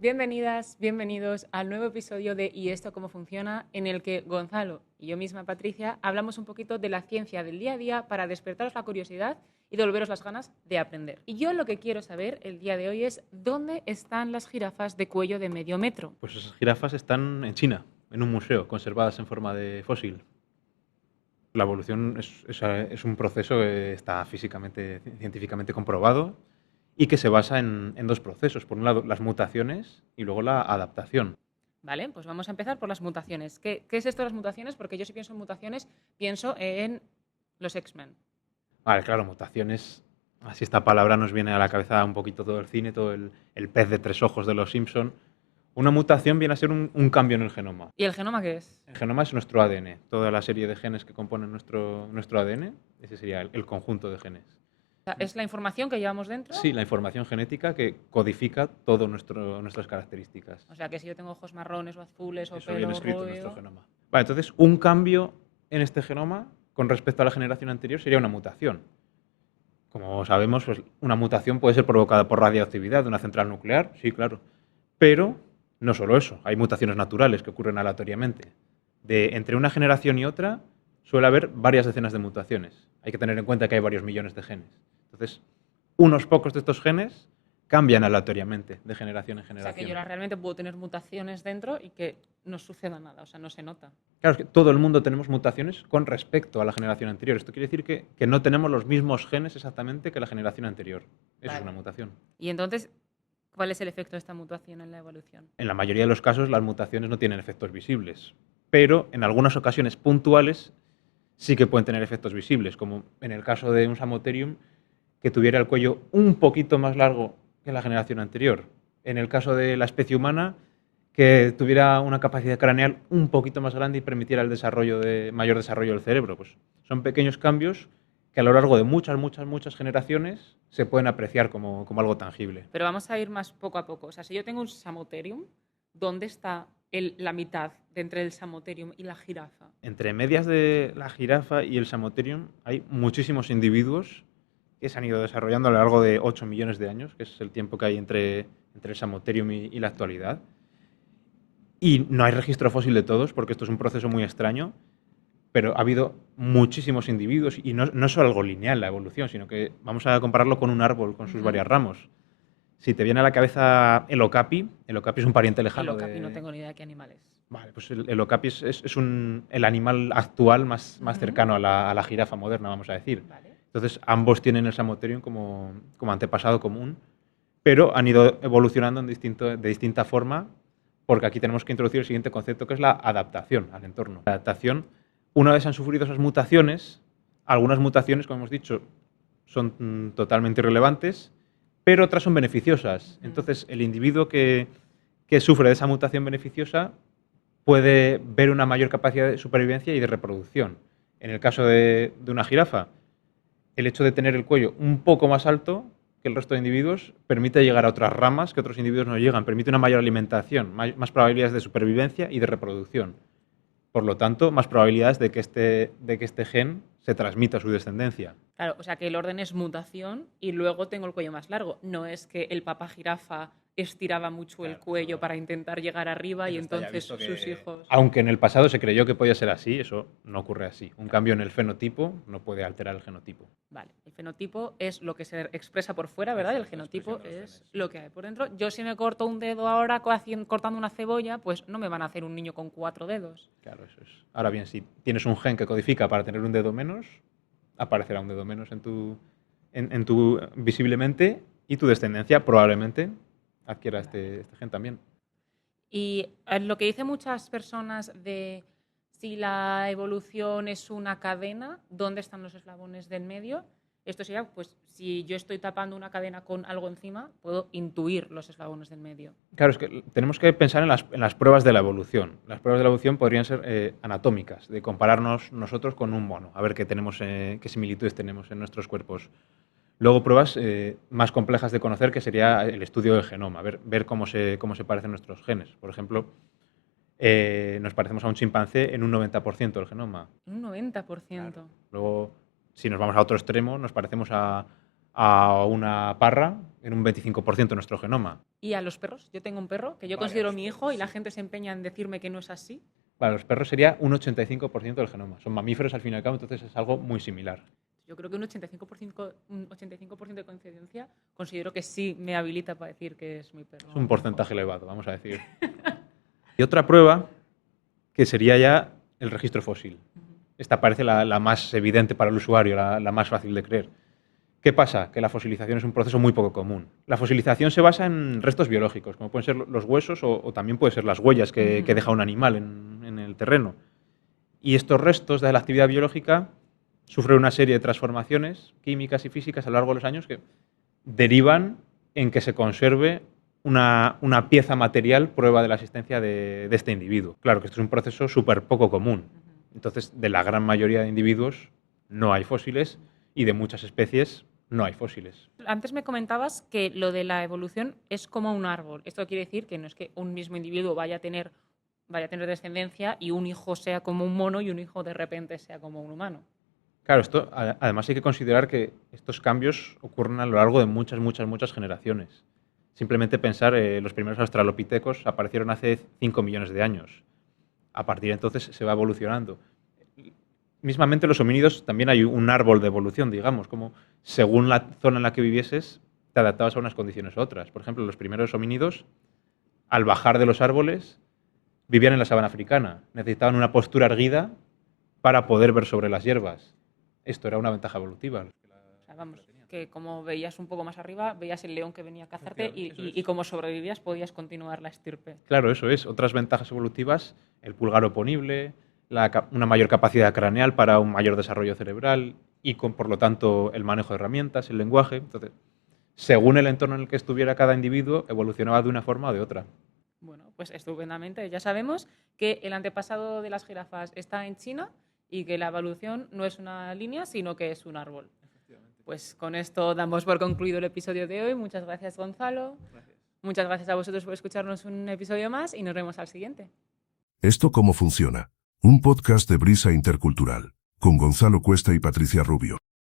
Bienvenidas, bienvenidos al nuevo episodio de ¿Y esto cómo funciona?, en el que Gonzalo y yo misma, Patricia, hablamos un poquito de la ciencia del día a día para despertaros la curiosidad y devolveros las ganas de aprender. Y yo lo que quiero saber el día de hoy es ¿dónde están las jirafas de cuello de medio metro? Pues esas jirafas están en China, en un museo, conservadas en forma de fósil. La evolución es un proceso que está físicamente, científicamente comprobado y que se basa en dos procesos. Por un lado, las mutaciones y luego la adaptación. Vale, pues vamos a empezar por las mutaciones. ¿Qué es esto de las mutaciones? Porque yo si pienso en mutaciones, pienso en los X-Men. Vale, claro, mutaciones, así esta palabra nos viene a la cabeza un poquito todo el cine, todo el pez de tres ojos de los Simpson. Una mutación viene a ser un cambio en el genoma. ¿Y el genoma qué es? El genoma es nuestro ADN, toda la serie de genes que componen nuestro ADN, ese sería el conjunto de genes. O sea, ¿es la información que llevamos dentro? Sí, la información genética que codifica todas nuestras características. O sea, que si yo tengo ojos marrones o azules o Eso viene pelo escrito en nuestro rubio... genoma. Vale, entonces un cambio en este genoma con respecto a la generación anterior sería una mutación. Como sabemos, pues, una mutación puede ser provocada por radioactividad de una central nuclear, sí, claro. Pero no solo eso, hay mutaciones naturales que ocurren aleatoriamente. Entre una generación y otra suele haber varias decenas de mutaciones. Hay que tener en cuenta que hay varios millones de genes. Entonces, unos pocos de estos genes cambian aleatoriamente de generación en O sea, que generación. yo realmente puedo tener mutaciones dentro y que no suceda nada, o sea, no se nota. Claro, es que todo el mundo tenemos mutaciones con respecto a la generación anterior. Esto quiere decir que no tenemos los mismos genes exactamente que la generación anterior. Eso es Vale. una mutación. Y entonces, ¿cuál es el efecto de esta mutación en la evolución? En la mayoría de los casos, las mutaciones no tienen efectos visibles, pero en algunas ocasiones puntuales sí que pueden tener efectos visibles, como en el caso de un Samotherium que tuviera el cuello un poquito más largo que la generación anterior. En el caso de la especie humana, que tuviera una capacidad craneal un poquito más grande y permitiera mayor desarrollo del cerebro. Pues son pequeños cambios que a lo largo de muchas generaciones se pueden apreciar como algo tangible. Pero vamos a ir más poco a poco. O sea, si yo tengo un Samotherium, ¿dónde está la mitad de entre el Samotherium y la jirafa? Entre medias de la jirafa y el Samotherium hay muchísimos individuos que se han ido desarrollando a lo largo de 8 millones de años, que es el tiempo que hay entre el Samotherium y la actualidad. Y no hay registro fósil de todos, porque esto es un proceso muy extraño, pero ha habido muchísimos individuos y no es solo algo lineal la evolución, sino que vamos a compararlo con un árbol, con sus varias ramos. Si te viene a la cabeza el okapi es un pariente El lejano okapi no de... tengo ni idea de qué animal es. Vale, pues el okapi el animal actual más cercano a la jirafa moderna, vamos a decir. Vale. Entonces, ambos tienen el Samotherium como antepasado común, pero han ido evolucionando de distinta forma, porque aquí tenemos que introducir el siguiente concepto, que es la adaptación al entorno. La adaptación, una vez han sufrido esas mutaciones, algunas mutaciones, como hemos dicho, son totalmente irrelevantes, pero otras son beneficiosas. Entonces, el individuo que sufre de esa mutación beneficiosa puede ver una mayor capacidad de supervivencia y de reproducción. En el caso de una jirafa, el hecho de tener el cuello un poco más alto que el resto de individuos permite llegar a otras ramas que otros individuos no llegan, permite una mayor alimentación, más probabilidades de supervivencia y de reproducción. Por lo tanto, más probabilidades de que este gen se transmita a su descendencia. Claro, o sea que el orden es mutación y luego tengo el cuello más largo. No es que el papá jirafa estiraba mucho el Claro, cuello eso, para intentar llegar arriba y eso está ya entonces visto sus que, hijos... aunque en el pasado se creyó que podía ser así, eso no ocurre así. Un cambio en el fenotipo no puede alterar el genotipo. Vale, el fenotipo es lo que se expresa por fuera, ¿verdad? Y el Eso, la genotipo expresión de los es genes. lo que hay por dentro. Yo si me corto un dedo ahora cortando una cebolla, pues no me van a hacer un niño con 4 dedos. Claro, eso es. Ahora bien, si tienes un gen que codifica para tener un dedo menos, aparecerá un dedo menos en tu visiblemente y tu descendencia probablemente adquiera este gen también. Y lo que dicen muchas personas de si la evolución es una cadena, ¿dónde están los eslabones del medio? Esto sería, pues, si yo estoy tapando una cadena con algo encima, puedo intuir los eslabones del medio. Claro, es que tenemos que pensar en las pruebas de la evolución. Las pruebas de la evolución podrían ser anatómicas, de compararnos nosotros con un mono, a ver qué similitudes tenemos en nuestros cuerpos. Luego pruebas más complejas de conocer, que sería el estudio del genoma, ver cómo se parecen nuestros genes. Por ejemplo, nos parecemos a un chimpancé en un 90% del genoma. Un 90%. Claro. Luego, si nos vamos a otro extremo, nos parecemos a una parra en un 25% de nuestro genoma. ¿Y a los perros? Yo tengo un perro que yo Vale, considero los mi hijo y la gente se empeña en decirme que no es así. Para los perros sería un 85% del genoma. Son mamíferos al fin y al cabo, entonces es algo muy similar. Yo creo que un 85% de coincidencia considero que sí me habilita para decir que es mi perro. Es un porcentaje elevado, vamos a decir. Y otra prueba que sería ya el registro fósil. Esta parece la más evidente para el usuario, la más fácil de creer. ¿Qué pasa? Que la fosilización es un proceso muy poco común. La fosilización se basa en restos biológicos, como pueden ser los huesos o también pueden ser las huellas que deja un animal en el terreno. Y estos restos de la actividad biológica sufren una serie de transformaciones químicas y físicas a lo largo de los años que derivan en que se conserve una pieza material prueba de la existencia de este individuo. Claro que esto es un proceso súper poco común. Entonces, de la gran mayoría de individuos no hay fósiles y de muchas especies no hay fósiles. Antes me comentabas que lo de la evolución es como un árbol. Esto quiere decir que no es que un mismo individuo vaya a tener descendencia y un hijo sea como un mono y un hijo de repente sea como un humano. Claro, esto además hay que considerar que estos cambios ocurren a lo largo de muchas generaciones. Simplemente pensar, los primeros australopitecos aparecieron hace 5 millones de años. A partir de entonces se va evolucionando. Mismamente los homínidos también hay un árbol de evolución, digamos, como según la zona en la que vivieses te adaptabas a unas condiciones u otras. Por ejemplo, los primeros homínidos, al bajar de los árboles, vivían en la sabana africana. Necesitaban una postura erguida para poder ver sobre las hierbas. Esto era una ventaja evolutiva. O sea, vamos, que como veías un poco más arriba, veías el león que venía a cazarte y como sobrevivías podías continuar la estirpe. Claro, eso es. Otras ventajas evolutivas, el pulgar oponible, una mayor capacidad craneal para un mayor desarrollo cerebral y, por lo tanto, el manejo de herramientas, el lenguaje. Entonces, según el entorno en el que estuviera cada individuo, evolucionaba de una forma o de otra. Bueno, pues estupendamente. Ya sabemos que el antepasado de las jirafas está en China y que la evolución no es una línea, sino que es un árbol. Pues con esto damos por concluido el episodio de hoy. Muchas gracias, Gonzalo. Gracias. Muchas gracias a vosotros por escucharnos un episodio más y nos vemos al siguiente. ¿Esto cómo funciona? Un podcast de Brisa Intercultural, con Gonzalo Cuesta y Patricia Rubio.